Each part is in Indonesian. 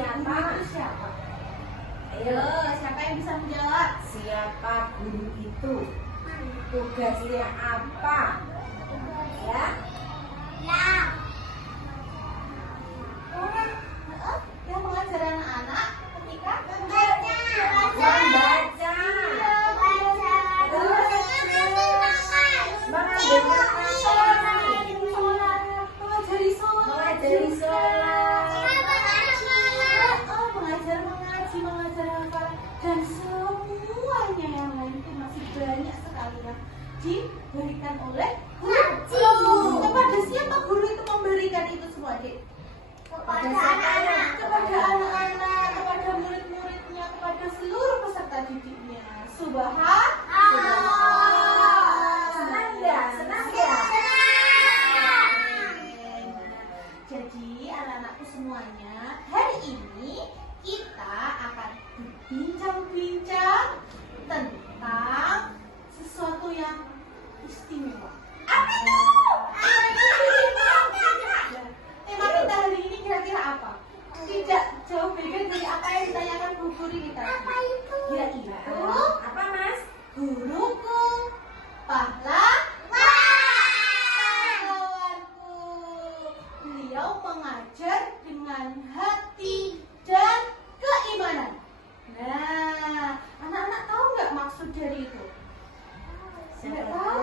siapa? Itu siapa? Ayo, Siapa yang bisa menjawab? siapa guru itu? Tugasnya apa? Ya? Orang yang mengajar anak-anak ketika Membaca. Mengambil mengajari sholat, mengajari sholat. mengajar mengaji, mengajar hafalan, dan semuanya yang lain itu masih banyak sekali yang diberikan oleh guru. Kepada siapa guru itu memberikan itu semua, Dik? Kepada anak-anak, kepada murid-muridnya, kepada seluruh peserta didiknya. Subhanallah. Senang ya? Senang ya? Jadi anak-anakku semuanya, hari ini kita akan berbincang-bincang tentang sesuatu yang istimewa. Apa itu? Tema kita hari ini kira-kira apa? Tidak jauh beda dari apa yang ditanyakan Bu Guru kita. Yaitu Apa, Mas? guruku, pahlawanku. Beliau mengajar dengan hati dan keimanan. Nah, anak-anak tahu nggak maksud dari itu? Nggak tahu?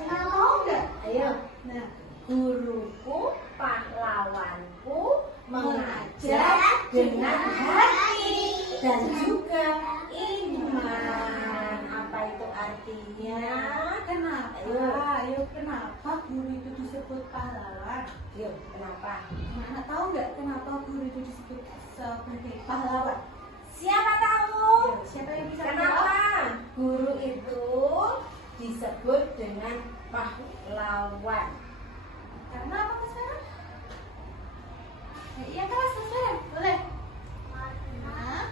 Nggak tahu nggak? Ayo. Nah, Guruku, pahlawanku, mengajar dengan hati dan juga iman. Apa itu artinya? kenapa? Ayo. Kenapa guru itu disebut pahlawan? Yuk, kenapa? Anak tahu nggak kenapa guru itu disebut sebagai pahlawan? Siapa tahu? Siapa yang bisa Kenapa jawab? guru itu disebut dengan pahlawan? Karena apa Mas Farah? Iya kelas Mas Farah, boleh. Nah,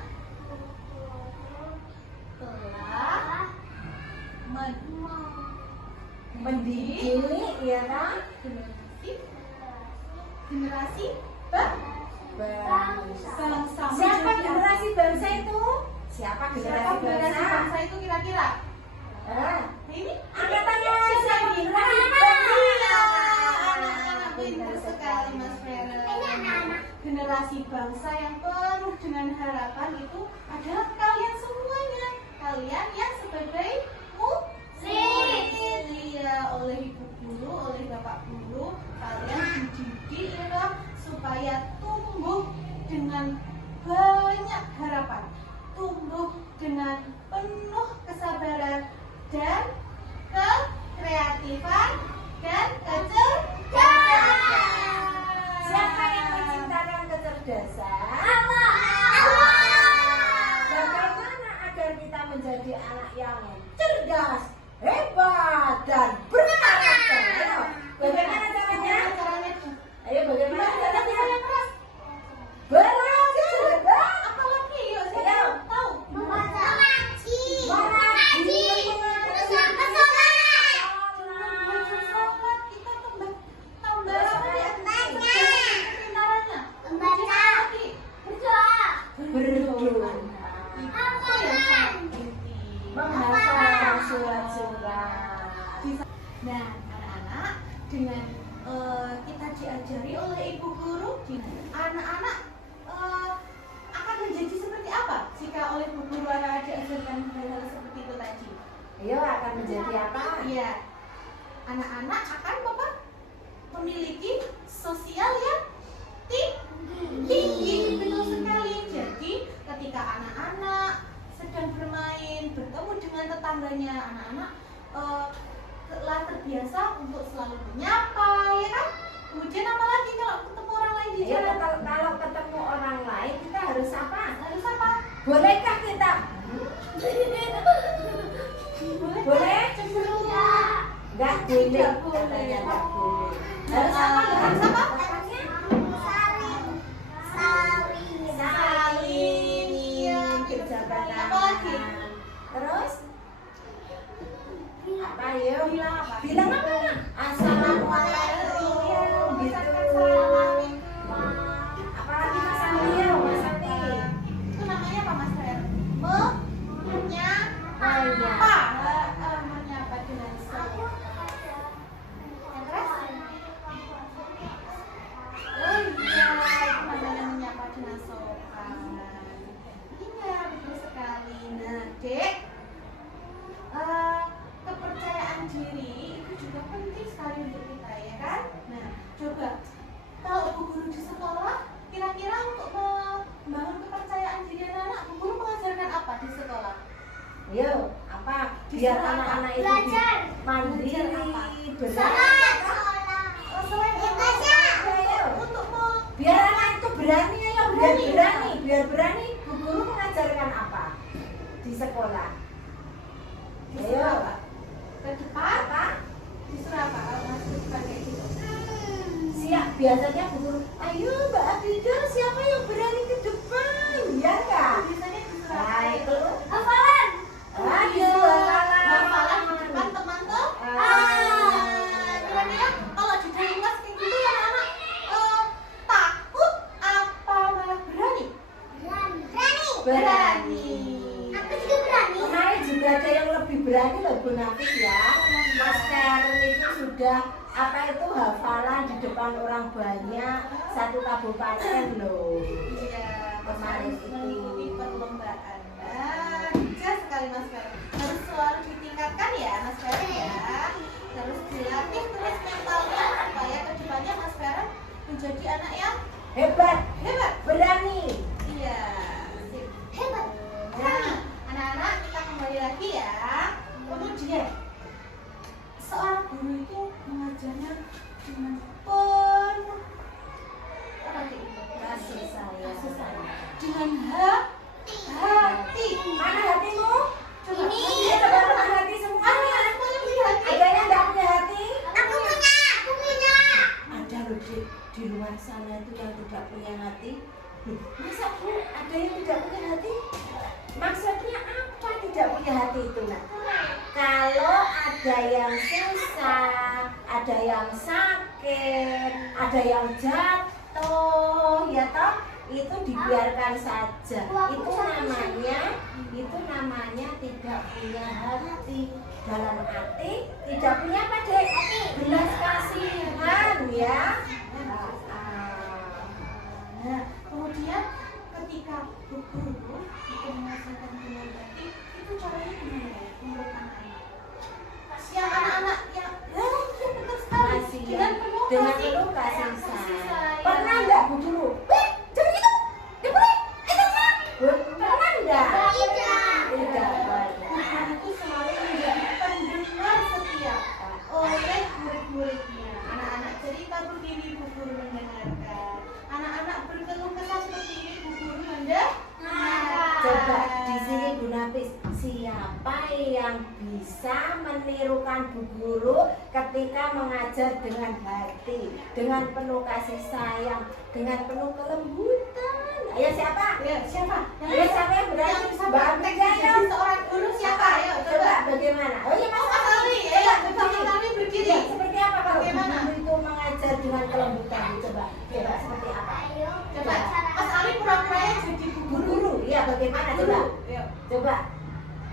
telah Mendidik, ya kan? generasi Bangsa. bangsa. Siapa generasi bangsa itu? Siapa Siapa generasi generasi bangsa? bangsa itu kira-kira? Ini Angkatannya siapa? generasi Iya, bangsa. anak-anak pintar sekali Mas Farah. Generasi bangsa yang penuh dengan harapan itu adalah kalian semuanya. Kalian yang sebagai murid. Iya, oleh ibu guru, oleh bapak guru, kalian dididik ya, supaya tumbuh dengan banyak harapan, tumbuh dengan penuh kesabaran dan kekreatifan dan kecerdasan. Siapa yang menciptakan kecerdasan? Bagaimana agar kita menjadi anak yang cerdas, hebat, dan berkarakter? Ayo, bagaimana caranya? Ayo, bagaimana caranya? Belajar. Apalagi yuk, saya Ayo. tahu. Belajar sholat, kita tambah apa ya? Kepintarannya. Lagi. Berdoa. Itu yang sangat penting. Menghafal surat-surat. Nah, anak-anak dengan kita diajari oleh ibu guru, anak-anak akan menjadi seperti apa jika oleh ibu guru anak diajarkan hal-hal seperti itu tadi? Ayo, akan menjadi apa? Iya, anak-anak akan memiliki sosial yang tinggi, betul sekali. Jadi ketika anak-anak sedang bermain, bertemu dengan tetangganya, anak-anak telah terbiasa untuk selalu menyapa, ya kan? Kemudian apalagi kalau ketemu orang lain di Ayo, jalan? kalau ketemu orang lain kita harus apa? Harus apa? Bolehkah kita? Boleh? Boleh? Cenderung Enggak boleh. Tidak boleh. Katanya enggak boleh. Harus apa? Harus apa? Saling. Iya, Berjabat apa lagi? tangan. Terus? Apa yuk? Bilang apa? Bilang apa? Assalamualaikum. Gitu. Mengucapkan salam. Apalagi Mas Satrio? Mas Satrio. biar Disuruh apa? anak-anak itu Belajar. mandiri, Sholat. Oh, selain itu, Ayo. untuk mau Biar anak itu berani, ayo biar berani. Bu guru mengajarkan apa di sekolah? disuruh Ayo. apa? Ke depan? Apa? Disuruh apa? Kalau masuk ke depan kayak gitu. Siap, biasanya bu guru, ayo Mbak Abigail, siapa yang berani ke depan? Ya enggak? Biasanya disuruh Nah apa? itu. Hafalan. Ayo, Hafalan di depan teman tuh. Kira-kira kalau di dalam kelas kayak gitu ya anak takut apa malah berani? Berani. Aku juga berani. Kemarin juga ada yang lebih berani loh Bu Nafis ya. Mas Karen itu sudah apa itu hafalan di depan orang banyak satu kabupaten loh. Iya, Kemarin harus mengikuti perlombaan. Nah, bisa sekali Mas Fer. Harus selalu ditingkatkan ya Mas Fer ya. Harus dilatih terus mentalnya supaya kedepannya Mas Fer menjadi anak yang Hebat, hebat. berani. Iya. Sip. Hebat. Nah, anak-anak kita kembali lagi ya. Kemudian seorang guru itu mengajarnya dengan penuh apa itu? Kasih sayang. Kasih sayang. Dengan hati. Mana hatimu? Coba. Ya teman-teman hati semuanya. Aku punya hati. Ada yang nggak punya hati? Aku punya. Ada loh di luar sana itu yang tidak punya hati. Loh, masa Bu ada yang tidak punya hati? Maksudnya apa tidak punya hati itu nak? Kalau ada yang susah, ada yang sakit, ada yang jatuh, ya toh, itu dibiarkan saja. Itu namanya tidak punya hati. Dalam hati tidak punya apa dek? Belas kasihan ya. Nah, kemudian ketika guru itu mengajarkan dengan hati, itu caranya gimana ya? Menurut anak-anak. Yang anak-anak yang betul sekali Kasihan. dengan penuh kasih sayang. sayang. Pernah nggak Bu Guru? Jangan gitu, nggak boleh. Pernah nggak? Tidak pernah. Guru itu selalu menjadi pendengar setia oleh murid-muridnya. Anak-anak cerita begini, Bu Guru mendengarkan. Anak-anak berkeluh kesah seperti ini, Bu Guru mendengarkan. Coba di sini Bu Nafis, siapa yang bisa menirukan Bu Guru ketika mengajar dengan hati, dengan penuh kasih sayang, dengan penuh kelembutan? Ayo siapa? Ya, siapa? Ayo siapa yang berani? Yang bisa Mbak praktek Abigail. jadi seorang guru siapa? Ayo Coba bagaimana? Oh iya Mas Mas Ali, Coba coba Mas Ali berdiri. Ya, seperti apa kalau Bagaimana? Bu Guru itu mengajar dengan kelembutan? Coba seperti apa? Coba Mas Ali pura-puranya jadi Bu Bu Guru. Guru, iya bagaimana? Coba, Ayo, coba.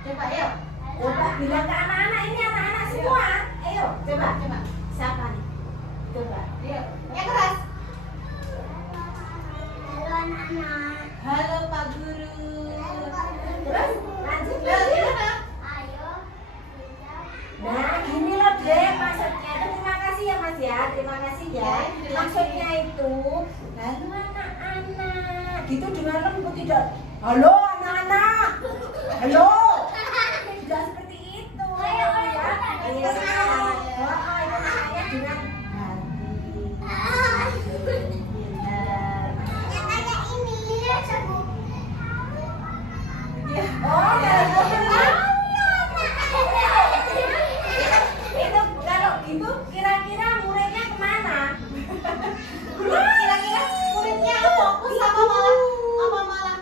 coba ayo. Coba bilang ke anak-anak, ini anak-anak semua. Ayo, coba. Coba. Siapa nih? Coba. Ayo. Yang keras. Halo anak-anak. Halo Pak Guru. Terus lanjut Ya, lagi. gimana? Ayo. Nah, gini loh deh maksudnya. Terima kasih ya Mas ya. Terima kasih ya. Ya, Maksudnya itu, halo anak-anak. Gitu dengan lembut tidak. Halo anak-anak. Halo. Tidak seperti itu. Ya. Iya. Itu namanya dengan hati. Pintar. Yang kayak ini. Oh, ya. Itu kalau gitu kira-kira muridnya kemana? Kira-kira muridnya fokus apa malah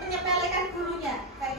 menyepelekan gurunya? Kayak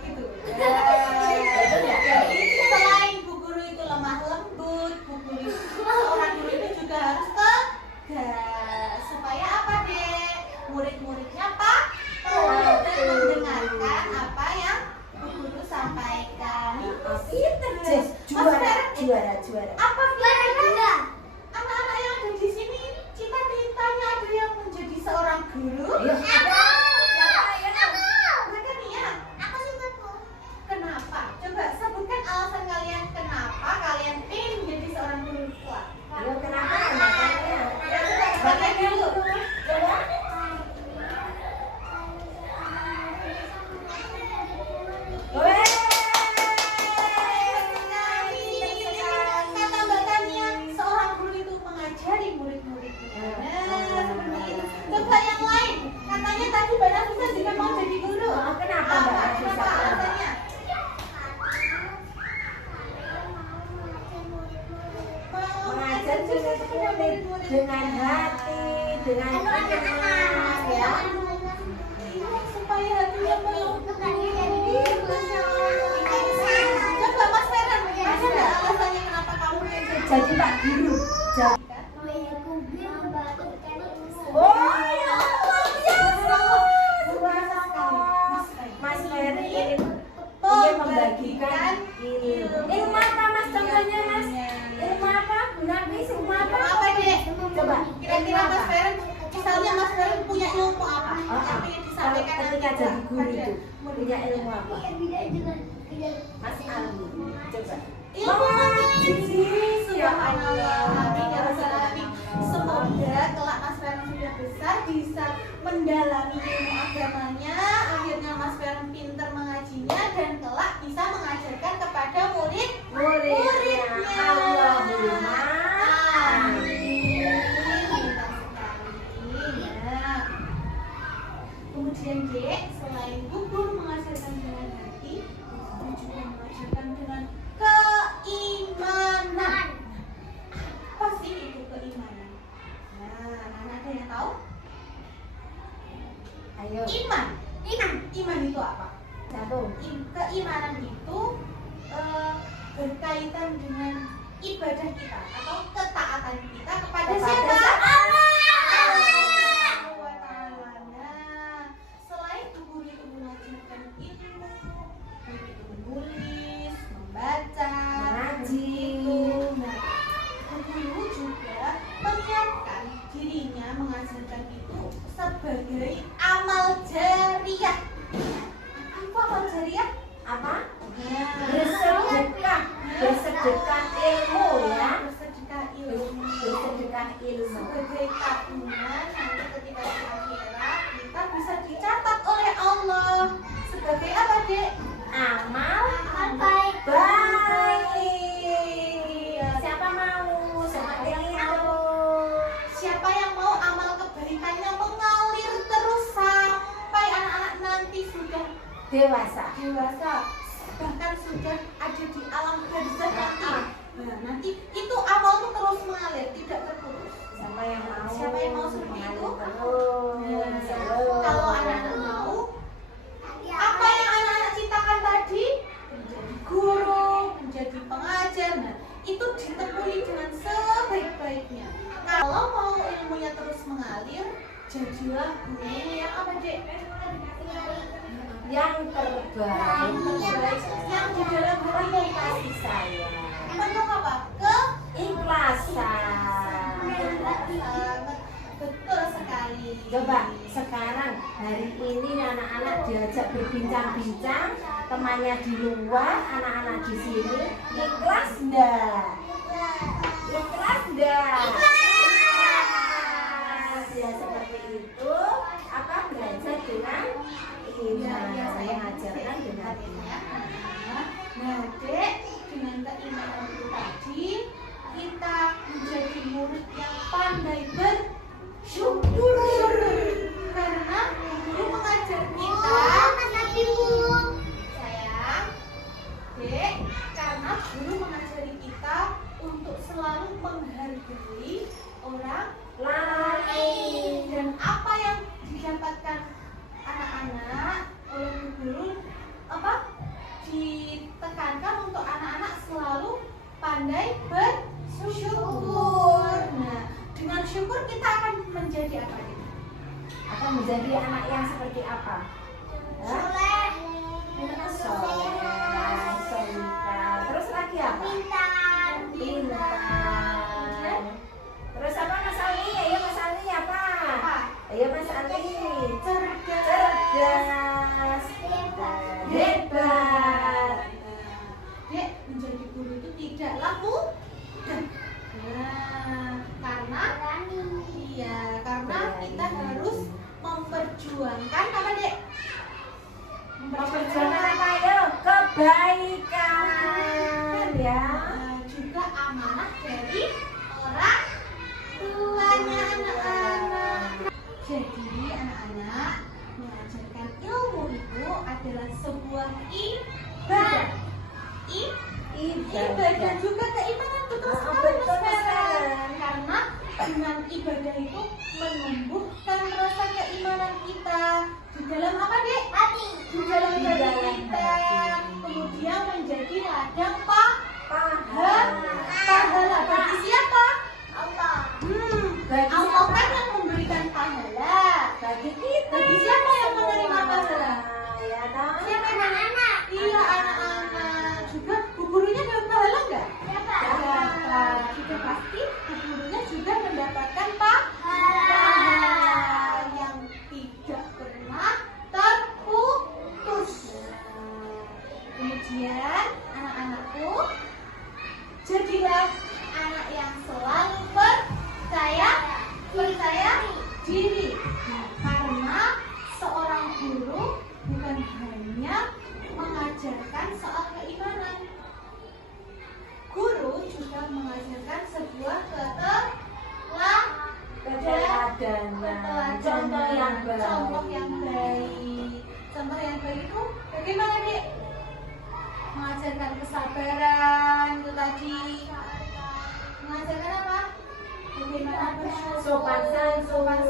dengan hati, dengan iman ya. Supaya hatinya meluluh. Coba Mas Feren, ada nggak alasannya kenapa kamu pengen Jadi Pak Guru. Oh ya, luar biasa. Mas Ferry ingin membagikan ilmu. Ilmu apa Mas contohnya Mas? Ilmu apa? Gunawis ilmu apa? Apa Dek? Coba. Kira-kira Mas Feren, misalnya Mas Feren punya ilmu apa? Yang ingin disampaikan Ketika jadi guru pada itu punya ilmu apa? Mas Alwi. Coba. ilmu mengaji. Ya Subhanallah. Amin ya Allah. rabbal alamin. Semoga kelak Mas Feren sudah besar bisa mendalami ilmu agamanya, akhirnya Mas Feren pintar mengajinya dan kelak bisa mengajarkan kepada muridnya. Allahumma Amin. Nah, kemudian Dek, selain gugur mengajarkan dengan hati, guru juga mengajarkan dengan keimanan. Apa sih itu keimanan? Nah, anak-anak ada yang tahu? Ayo. Iman itu apa? Satu. Keimanan itu berkaitan dengan ibadah kita atau ketaatan kita kepada siapa? Subhanahu wa ta'ala. Nah, selain guru itu mengajarkan ilmu, baik itu menulis, membaca, Mengaji. nah, guru juga menyiapkan dirinya mengajarkan itu sebagai amal jariah. Apa amal jariah? Apa? Bersedekah. Bersedekah ilmu ya. Bersedekah ilmu. Bersedekah ilmu. Sebagai tabungan nanti ketika di akhirat kita bisa dicatat oleh Allah sebagai apa Dek? Amal Baik. baik. Siapa mau seperti itu? Siapa yang mau amal kebaikannya mengalir terus sampai anak-anak nanti sudah Dewasa. bahkan sudah ada di alam barzakh nanti. Nah, nanti itu amal itu terus mengalir, tidak terputus. Siapa yang mau? Siapa yang mau seperti itu? Terus. Kalau anak-anak mau, apa yang anak-anak ciptakan tadi? Menjadi guru, menjadi pengajar. Nah, itu ditekuni dengan sebaik-baiknya. Kalau mau ilmunya terus mengalir, jadilah guru yang apa, Dek? Yang terbaik. Yang di dalam hati Kasih sayang. penuh apa? Ikhlasan. Betul sekali. Coba sekarang hari ini anak-anak diajak berbincang-bincang, temannya di luar, anak-anak di sini, ikhlas enggak? Ikhlas enggak? Ikhlas. Ya seperti itu. Apa belajar dengan iman, saya ngajarkan dengan iman. Nah, Dek, dengan keimanan itu tadi kita menjadi murid yang pandai bersyukur karena guru mengajar kita. Sayang, Dek, karena guru mengajari kita untuk selalu menghargai orang lain dan apa yang didapatkan anak-anak oleh guru apa ditekankan untuk anak-anak selalu pandai bersyukur. Nah, dengan syukur kita akan menjadi apa nih? Akan menjadi anak yang seperti apa? Soleh, solihah. Terus lagi apa? Pintar. Terus apa Mas Ali? Ayo Mas Ali apa? Ayo Mas Ali. Cerdas. Hebat. Dek, menjadi guru itu tidaklah mudah. Nah, karena kita harus memperjuangkan apa, Dek? Memperjuangkan apa ayo? Kebaikan ya. Juga amanah dari orang tuanya anak-anak. Jadi anak-anak, mengajarkan ilmu itu adalah sebuah ibadah. Ibadah juga keimanan, betul sekali Mas Feren. Karena dengan hanya mengajarkan soal keimanan. Guru juga mengajarkan sebuah keteladanan, contoh yang baik. Contoh yang baik. Contoh yang baik itu bagaimana, Dek? Mengajarkan kesabaran itu tadi. Mengajarkan apa? Bagaimana bersyukur, Sopan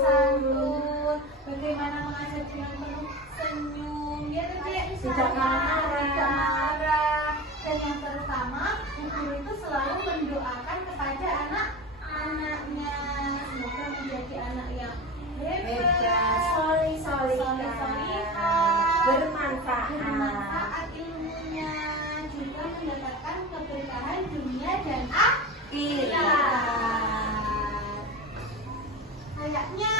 santun. bagaimana mengajar dengan penuh senyum, ya Dek? Tidak marah. Dan yang terutama, guru itu selalu mendoakan kepada anak-anaknya semoga menjadi anak yang hebat, solihah, bermanfaat. Ilmunya, juga mendapatkan keberkahan dunia dan akhirat. Kayaknya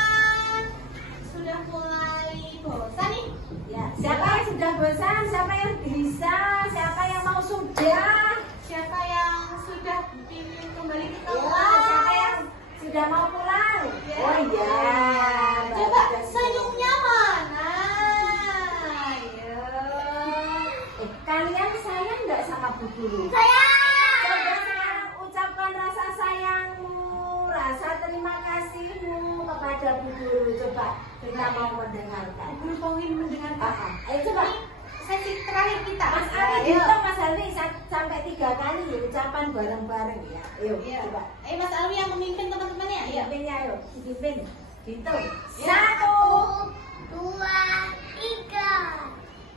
sudah mulai bosan nih. Ya, siapa yang sudah bosan? Siapa yang bisa? Siapa yang mau sudah? Siapa yang sudah ingin kembali ke Ya, kelas? siapa yang sudah mau pulang? Ya. Oh iya. Coba Bagus. senyumnya mana? Ayo. Kalian sayang nggak sama Bu Guru? Sayang. Coba sekarang ucapkan rasa sayangmu, rasa terima kasihmu kepada Bu Guru. Coba kita mau mendengarkan. Guru pengen mendengarkan. Ayo coba. Sesi terakhir kita. Mas Ali, hitung Mas Ali sampai 3 kali ya, ucapan bareng-bareng ya. Ayo, Iya. coba. Ayo Mas Alwi yang memimpin teman-temannya. Ayo. Pimpinnya ayo, dipimpin. Hitung. Ya. 1. 2, 3.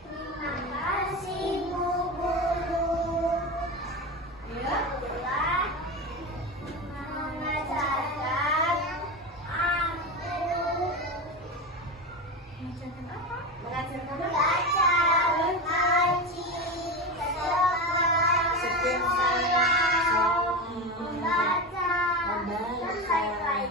Terima kasih Bu Guru Ya. telah mengajarkan aku Mengajarkan apa? Mengajarkan apa? belajar mengaji, membaca,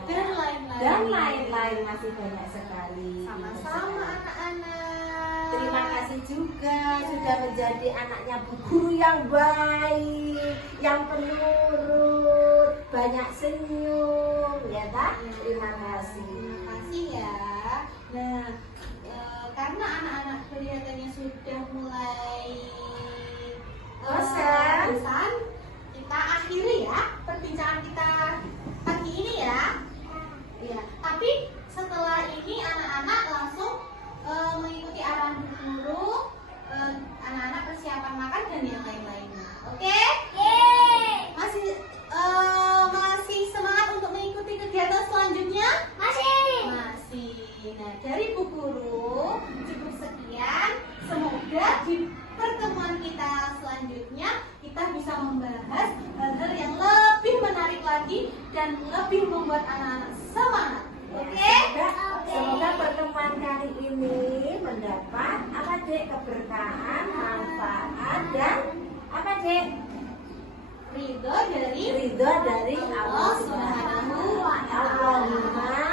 Dan lain-lain. Dan lain-lain masih banyak sekali. Sama-sama anak-anak. Terima kasih juga sudah menjadi anaknya Bu Guru yang baik, yang penurut, banyak senyum, ya tak? Terima kasih. Terima kasih ya. Nah, karena anak-anak kelihatannya sudah mulai bosan, kita akhiri ya perbincangan kita pagi ini ya. Ya, tapi setelah ini anak-anak langsung mengikuti arahan Bu Guru, anak-anak persiapan makan dan yang lain-lainnya. Oke? Masih semangat untuk mengikuti kegiatan selanjutnya? Masih. Nah, dari Bu Guru cukup sekian. Semoga di pertemuan kita selanjutnya kita bisa membahas hal-hal yang lebih menarik lagi dan lebih membuat anak-anak semangat. Oke? Semoga pertemuan kali ini mendapat apa Dek? Keberkahan, manfaat dan apa Dek? Ridho dari Ridho dari Allah Allah Subhanahu Subhanahu wa wa Ta'ala. Ta'ala.